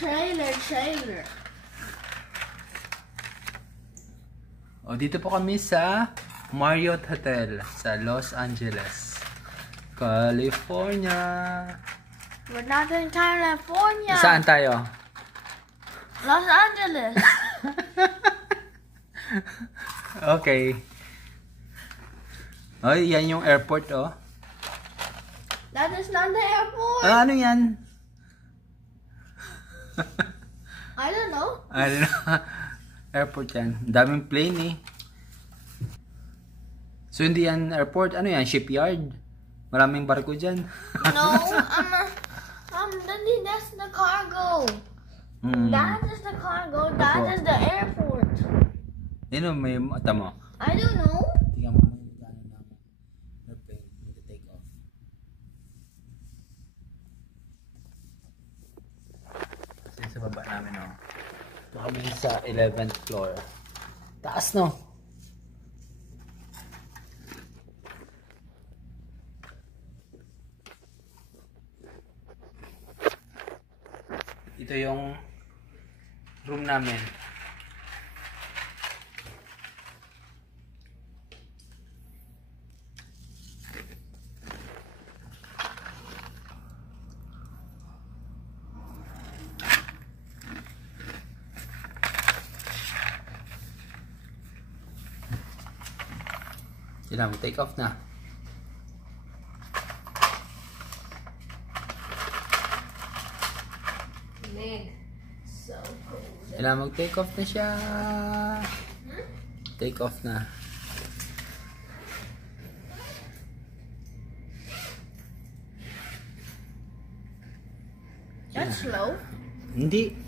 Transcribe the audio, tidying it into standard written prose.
Trailer. O, dito po kami sa Marriott Hotel sa Los Angeles, California. We're not in California. Saan tayo? Los Angeles. Okay. Oh, yan yung airport, oh. That is not the airport. Ano yan? I don't know. Airport yan. Daming plane, eh. So, hindi yan airport. Ano yan? Shipyard? Maraming barko dyan. No, Daddy, that's the cargo. That is the cargo. That is the airport. Yun, may mata mo. I don't know. Tingnan mo yung gano'n ng airplane. Mag-take off. Kasi sa baba namin, oh. Ito kami sa 11th floor. Taas, no? Ito yung room namin. Sila, take off na. So cold. Sila, mag-take off na siya. Take off na. That's slow. Hindi.